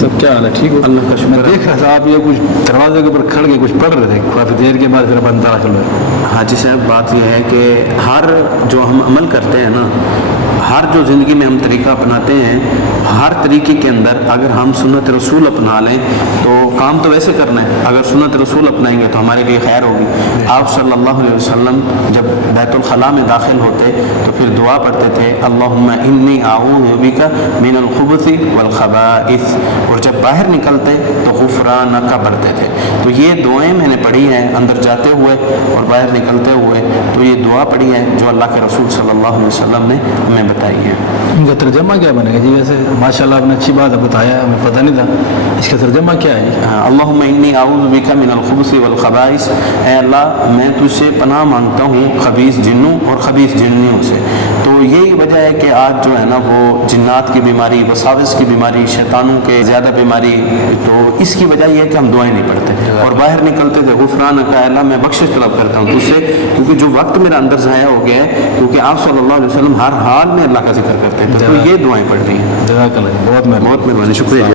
सब क्या हाल है, ठीक हो? अल्लाह का शुक्र मैं देख रहा था आप ये कुछ दरवाजे के ऊपर खड़ के कुछ पढ़ रहे थे, काफ़ी देर के बाद फिर अपन पता चला। हाजी साहब, बात यह है कि हर जो हम अमल करते हैं ना, हर जो ज़िंदगी में हम तरीका अपनाते हैं, हर तरीके के अंदर अगर हम सुन्नत रसूल अपना लें तो काम तो वैसे करना है, अगर सुन्नत रसूल अपनाएंगे तो हमारे लिए खैर होगी। आप सल्लल्लाहु अलैहि वसल्लम जब बैतुल खला में दाखिल होते तो फिर दुआ पढ़ते थे, अल्लाहुम्मा इन्नी आऊज़ु बिका मिनल खुबुसी वल खबाइस, और जब बाहर निकलते तो गुफ़रानका पढ़ते थे। तो ये दुआएं मैंने पढ़ी हैं अंदर जाते हुए और बाहर निकलते हुए, तो ये दुआ पढ़ी है जो अल्लाह के रसूल सल्लल्लाहु अलैहि वसल्लम ने हमें बताई है। इनका तर्जमा क्या बनेगा जी? वैसे माशाल्लाह आपने अच्छी बात बताया, हमें पता नहीं था, इसका तर्जमा क्या है जी? अल्लाहुम्मा इन्नी आऊज़ु बिका मिनल खुबुसी वल खबाइस, ऐ अल्लाह मैं तुझसे पनाह मांगता हूँ खबीस जिन्नों और खबीस जिन्नियों से। तो यही वजह है कि आज जो है ना वो जिन्नात की बीमारी, वसाविस की बीमारी, शैतानों के ज़्यादा बीमारी, तो इसकी वजह यह है कि हम दुआएं नहीं पढ़ते और बाहर निकलते थे गुफ़रानका, अल्लाह मैं बख्शिश तलब करता हूँ तुझसे, क्योंकि जो वक्त मेरा अंदर ज़ाया हो गया है, क्योंकि आप सल्लल्लाहु अलैहि वसल्लम हर हाल में अल्लाह का जिक्र करते थे, तो ये दुआएं पढ़ रही हैं। जज़ाकल्लाह, बहुत बहुत मेहरबानी, शुक्रिया।